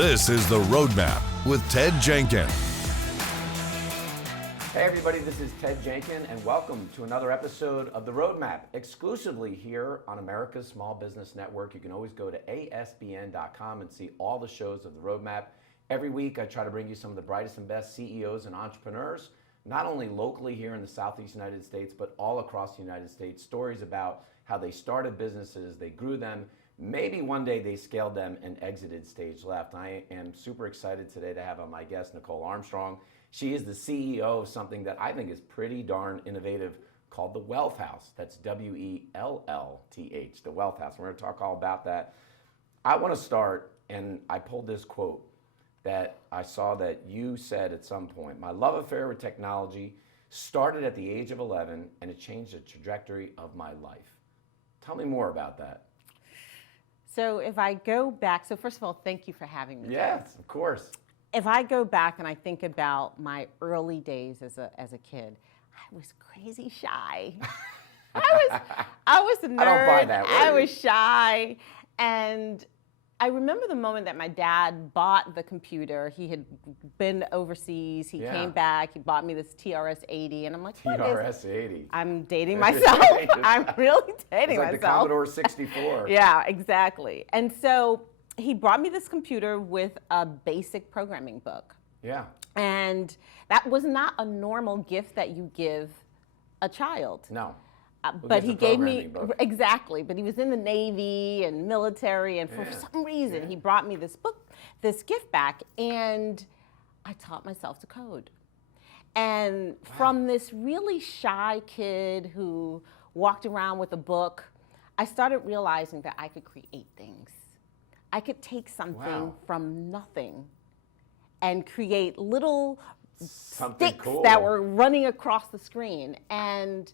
This is The Roadmap with Ted Jenkin. Hey everybody, this is Ted Jenkin and welcome to another episode of The Roadmap, exclusively here on America's Small Business Network. You can always go to ASBN.com and see all the shows of The Roadmap. Every week I try to bring you some of the brightest and best CEOs and entrepreneurs, not only locally here in the Southeast United States, but all across the United States. Stories about how they started businesses, they grew them, maybe one day they scaled them and exited stage left. I am super excited today to have on my guest, Nicole Armstrong. She is the CEO of something that I think is pretty darn innovative called the Wellth House. That's W-E-L-L-T-H, the Wellth House. We're going to talk all about that. I want to start, and I pulled this quote that I saw that you said at some point. My love affair with technology started at the age of 11, and it changed the trajectory of my life. Tell me more about that. So if I go back, so first of all, thank you for having me. Yes, of course. If I go back and I think about my early days as a kid, I was crazy shy. I was a nerd. I don't buy that. I was shy. And I remember the moment that my dad bought the computer. He had been overseas. He came back. He bought me this TRS-80. And I'm like, what is TRS-80. I'm dating myself. I'm really dating it's like myself. The Commodore 64. Yeah, exactly. And so he brought me this computer with a basic programming book. Yeah. And that was not a normal gift that you give a child. No. But he gave me, book? Exactly, but he was in the Navy and military, and for some reason he brought me this book, this gift back, and I taught myself to code. And from this really shy kid who walked around with a book, I started realizing that I could create things. I could take something from nothing and create little sticks that were running across the screen. And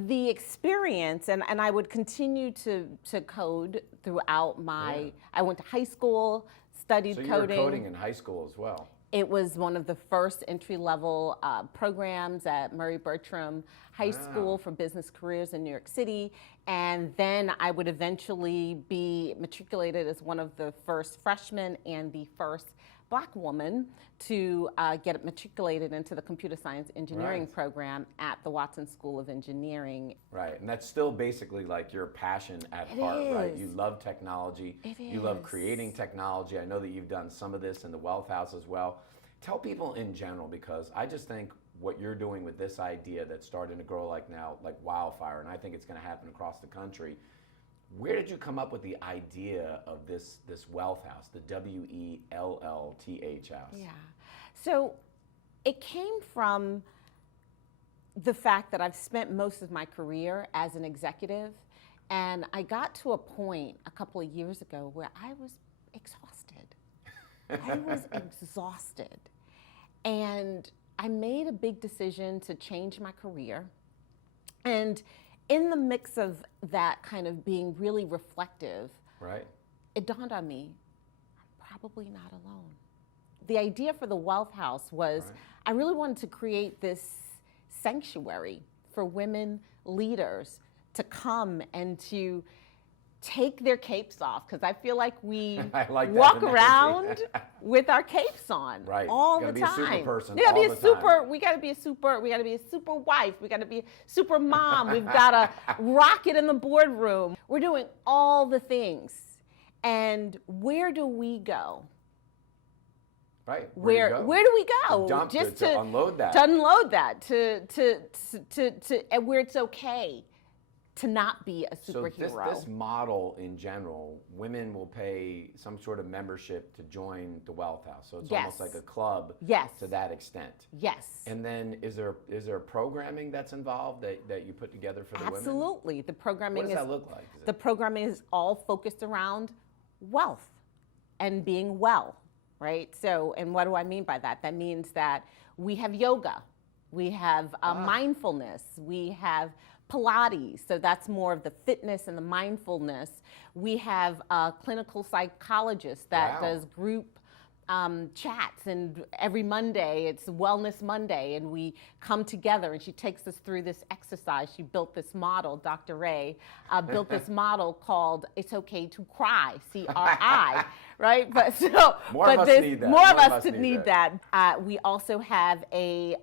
the experience, and I would continue to code throughout my, I went to high school, studied coding. So you were coding in high school as well. It was one of the first entry-level programs at Murray Bertram High School for business careers in New York City. And then I would eventually be matriculated as one of the first freshmen and the first Black woman to get matriculated into the computer science engineering program at the Watson School of Engineering. Right, and that's still basically like your passion at heart, right? You love technology. You love creating technology. I know that you've done some of this in the Wellth House as well. Tell people in general, because I just think what you're doing with this idea that's starting to grow like now, like wildfire, and I think it's going to happen across the country. Where did you come up with the idea of this Wellth House, the W-E-L-L-T-H house? Yeah, so it came from the fact that I've spent most of my career as an executive, and I got to a point a couple of years ago where I was exhausted. I was exhausted, and I made a big decision to change my career, and in the mix of that kind of being really reflective, it dawned on me, I'm probably not alone. The idea for the Wellth House was I really wanted to create this sanctuary for women leaders to come and to take their capes off, because I feel like we walk around with our capes on all the time. You gotta be a super person. We gotta be a super wife. We gotta be a super mom. We've gotta rock it in the boardroom. We're doing all the things. And where do we go? Right. Where do we go? To unload that. To unload that. And where it's okay to not be a superhero. So this model in general, women will pay some sort of membership to join the Wellth House. So it's almost like a club to that extent. Yes. And then is there programming that's involved that you put together for the women? Absolutely. The programming what does that look like? The programming is all focused around wealth and being well, right? So, and what do I mean by that? That means that we have yoga, we have mindfulness, we have Pilates, so that's more of the fitness and the mindfulness. We have a clinical psychologist that does group chats, and every Monday it's Wellness Monday, and we come together, and she takes us through this exercise. She built this model, Dr. Ray built this model called It's Okay to Cry, CRI, right? But so, more of us need that. We also have a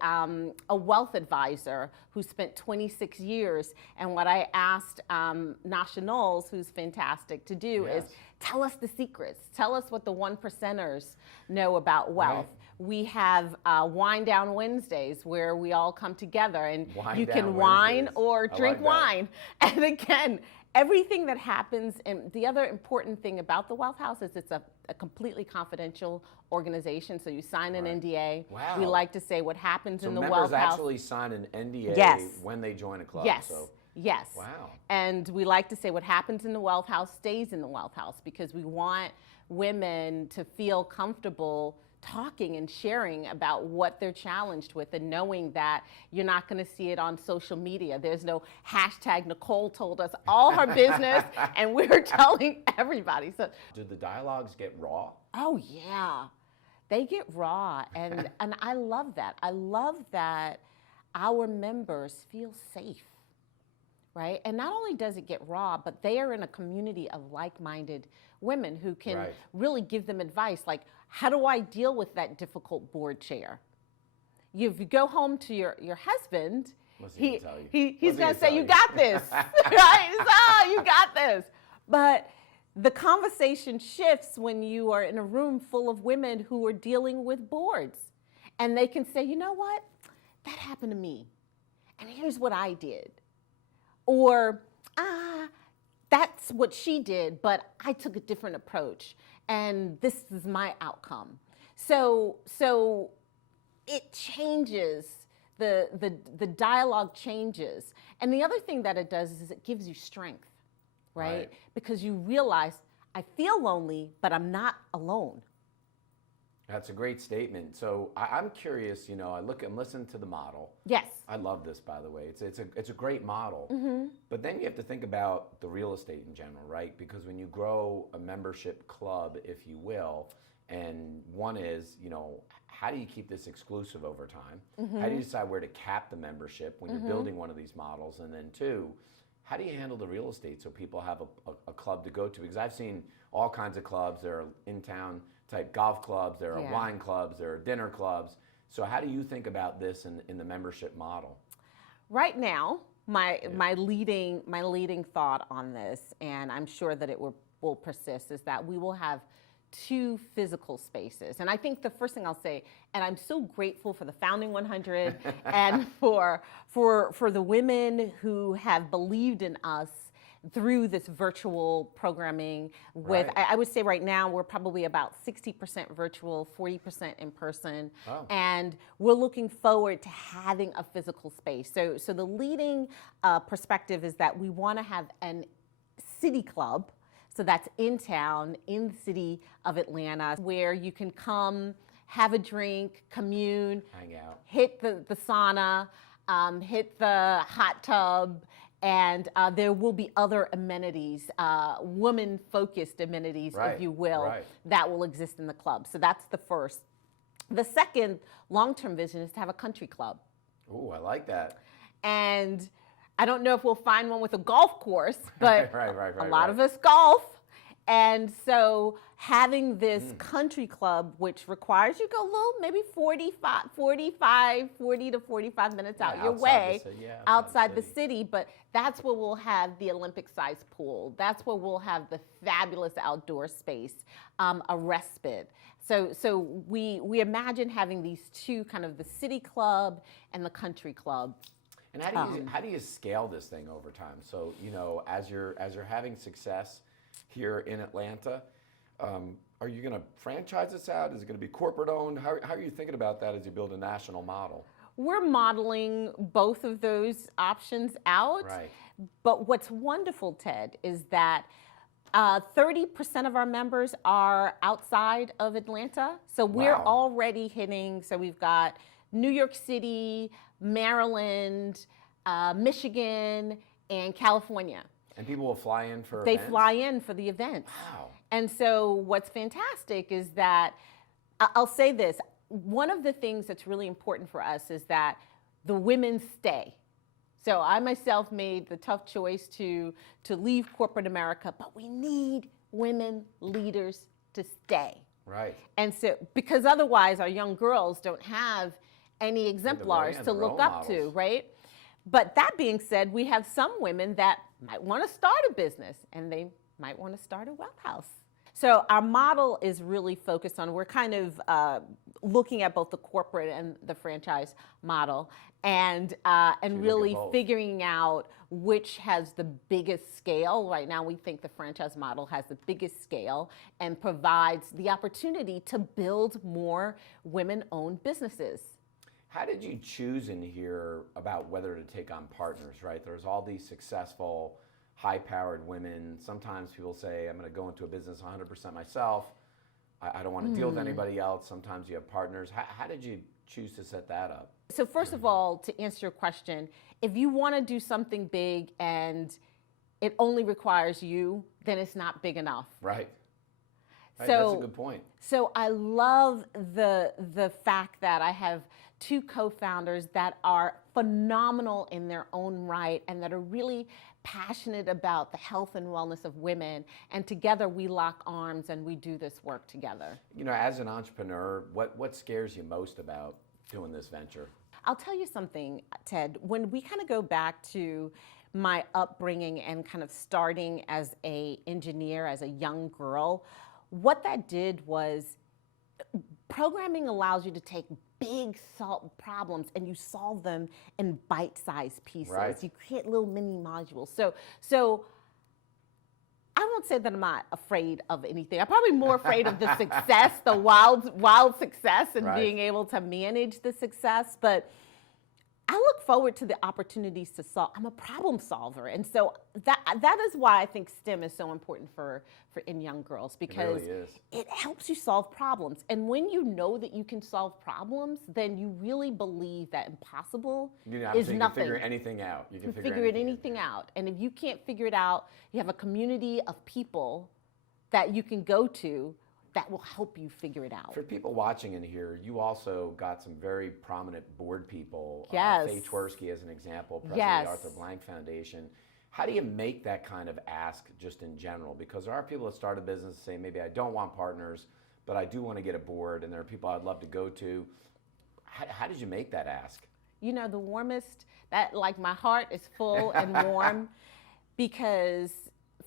wealth advisor who spent 26 years, and what I asked Nasha Knowles, who's fantastic, to do is tell us the secrets. Tell us what the 1%ers know about wealth. Right. We have Wine Down Wednesdays where we all come together, and you can wine or drink wine. And again, everything that happens, and the other important thing about the Wellth House is it's a completely confidential organization, so you sign an NDA. Wow. We like to say what happens in the Wellth House. So members actually sign an NDA when they join a club. Yes. So. Yes. Wow. And we like to say what happens in the Wellth House stays in the Wellth House, because we want women to feel comfortable talking and sharing about what they're challenged with, and knowing that you're not going to see it on social media. There's no hashtag Nicole told us all her business and we're telling everybody. So, do the dialogues get raw? Oh yeah, they get raw, and I love that. I love that our members feel safe. Right? And not only does it get raw, but they are in a community of like-minded women who can really give them advice, like, how do I deal with that difficult board chair? If you go home to your husband, he's going to say, you got this, right? You got this. But the conversation shifts when you are in a room full of women who are dealing with boards. And they can say, you know what? That happened to me. And here's what I did. Or, that's what she did, but I took a different approach, and this is my outcome. So it changes, the dialogue changes. And the other thing that it does is it gives you strength, right? Because you realize, I feel lonely, but I'm not alone. That's a great statement. So I'm curious, I look and listen to the model. Yes. I love this, by the way. It's a great model. Mm-hmm. But then you have to think about the real estate in general, right? Because when you grow a membership club, if you will, and one is, how do you keep this exclusive over time? Mm-hmm. How do you decide where to cap the membership when you're building one of these models? And then two, how do you handle the real estate so people have a club to go to? Because I've seen all kinds of clubs. There are in-town type golf clubs, there are wine clubs, there are dinner clubs. So how do you think about this in the membership model? Right now, my leading thought on this, and I'm sure that it will persist, is that we will have 2 physical spaces. And I think the first thing I'll say, and I'm so grateful for the Founding 100 and for the women who have believed in us through this virtual programming with, I would say right now we're probably about 60% virtual, 40% in person. Oh. And we're looking forward to having a physical space. So the leading perspective is that we want to have a city club. So that's in town, in the city of Atlanta, where you can come, have a drink, commune, hang out, hit the sauna, hit the hot tub, and there will be other amenities, woman-focused amenities, if you will, that will exist in the club. So that's the first. The second long-term vision is to have a country club. Ooh, I like that. And I don't know if we'll find one with a golf course, but a lot of us golf. And so having this country club, which requires you go a little, maybe 40 to 45 minutes out your way, outside the city, but that's where we'll have the Olympic-sized pool. That's where we'll have the fabulous outdoor space, a respite. So we imagine having these 2, kind of the city club and the country club. And how do you scale this thing over time? So, as you're having success here in Atlanta, are you going to franchise this out? Is it going to be corporate owned? How are you thinking about that as you build a national model? We're modeling both of those options out. Right. But what's wonderful, Ted, is that 30% of our members are outside of Atlanta. So we're already hitting, so we've got New York City, Maryland, Michigan, and California. And people will fly in for events? They fly in for the events. Wow. And so what's fantastic is that I'll say this. One of the things that's really important for us is that the women stay. So I myself made the tough choice to leave corporate America, but we need women leaders to stay. Right. And so, because otherwise our young girls don't have any exemplars to look up to, right? But that being said, we have some women that might want to start a business and they might want to start a Wellth House. So our model is really focused on, we're kind of looking at both the corporate and the franchise model, and really figuring out which has the biggest scale. Right now we think the franchise model has the biggest scale and provides the opportunity to build more women-owned businesses. How did you choose in here about whether to take on partners, right? There's all these successful, high-powered women. Sometimes people say, I'm going to go into a business 100% myself. I don't want to deal with anybody else. Sometimes you have partners. How did you choose to set that up? So first of all, to answer your question, if you want to do something big and it only requires you, then it's not big enough. Right. So, that's a good point. So I love the fact that I have two co-founders that are phenomenal in their own right and that are really passionate about the health and wellness of women. And together we lock arms and we do this work together. You know, as an entrepreneur, what scares you most about doing this venture? I'll tell you something, Ted. When we kind of go back to my upbringing and kind of starting as an engineer, as a young girl, what that did was programming allows you to take big problems and you solve them in bite-sized pieces. Right. You create little mini modules. So I won't say that I'm not afraid of anything. I'm probably more afraid of the success, the wild success, and being able to manage the success. But I look forward to the opportunities to solve. I'm a problem solver, and so that is why I think STEM is so important for in young girls, because it helps you solve problems. And when you know that you can solve problems, then you really believe that impossible is nothing. You can figure anything out. You can figure anything out. And if you can't figure it out, you have a community of people that you can go to that will help you figure it out. For people watching in here, you also got some very prominent board people. Yes. Faye Twersky as an example, president of the Arthur Blank Foundation. How do you make that kind of ask just in general? Because there are people that start a business and say, maybe I don't want partners, but I do want to get a board, and there are people I'd love to go to. How did you make that ask? You know, the warmest, like my heart is full and warm because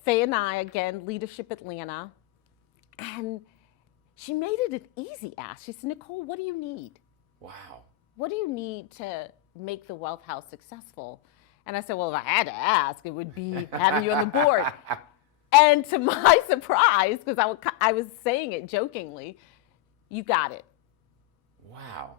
Faye and I, again, Leadership Atlanta, and she made it an easy ask. She said, Nicole, what do you need? Wow. What do you need to make the Wellth House successful? And I said, well, if I had to ask, it would be having you on the board. And to my surprise, because I was saying it jokingly, you got it. Wow.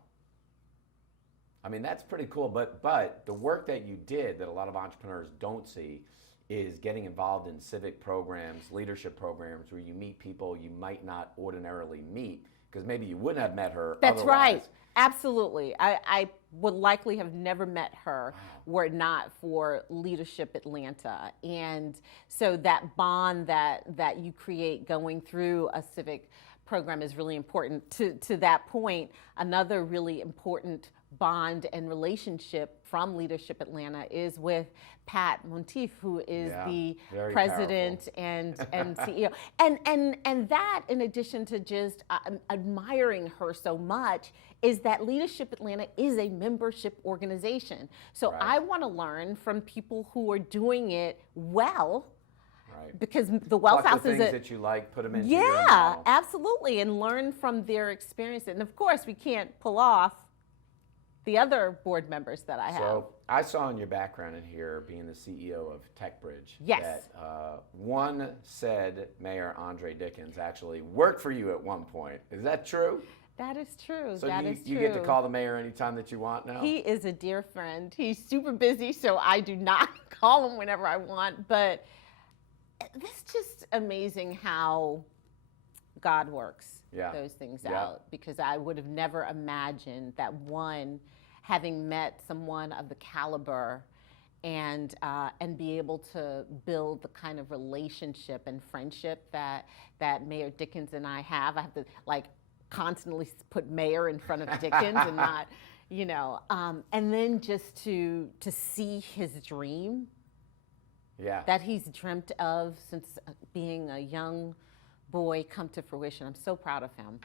I mean, that's pretty cool. But the work that you did that a lot of entrepreneurs don't see is getting involved in civic programs, leadership programs, where you meet people you might not ordinarily meet, because maybe you wouldn't have met her That's otherwise. Right. Absolutely. I would likely have never met her were it not for Leadership Atlanta. And so that bond that you create going through a civic program is really important. To that point, another really important bond and relationship from Leadership Atlanta is with Pat Monteith, who is the president and CEO. And that, in addition to just admiring her so much, is that Leadership Atlanta is a membership organization. So I want to learn from people who are doing it well. Right. Because the Wellth House is things that you like, put them into your own model. Absolutely, and learn from their experience. And of course, we can't pull off the other board members that I have. So I saw in your background in here being the CEO of TechBridge. Yes. That one said Mayor Andre Dickens actually worked for you at one point. Is that true? That is true. So you get to call the mayor anytime that you want now? He is a dear friend. He's super busy, so I do not call him whenever I want. But it's just amazing how God works those things out, because I would have never imagined that having met someone of the caliber and be able to build the kind of relationship and friendship that Mayor Dickens and I have. I have to constantly put mayor in front of Dickens and not, you know, and then just to see his dream that he's dreamt of since being a young boy come to fruition. I'm so proud of him.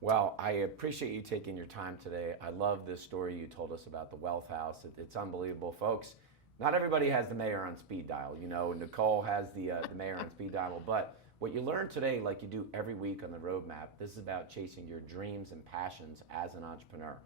Well, I appreciate you taking your time today. I love this story you told us about the Wellth House. It's unbelievable, folks. Not everybody has the mayor on speed dial. You know, Nicole has the mayor on speed dial, but what you learned today, like you do every week on the roadmap, this is about chasing your dreams and passions as an entrepreneur.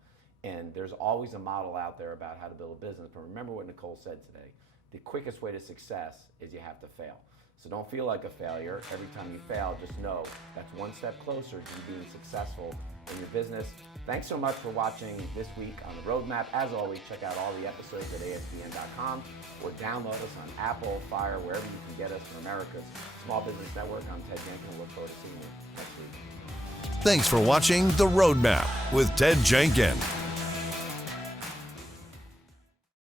And there's always a model out there about how to build a business. But remember what Nicole said today. The quickest way to success is you have to fail. So don't feel like a failure. Every time you fail, just know that's one step closer to you being successful in your business. Thanks so much for watching this week on the Roadmap. As always, check out all the episodes at ASBN.com or download us on Apple, Fire, wherever you can get us from America's Small Business Network. I'm Ted Jenkin, and look forward to seeing you next week. Thanks for watching The Roadmap with Ted Jenkin.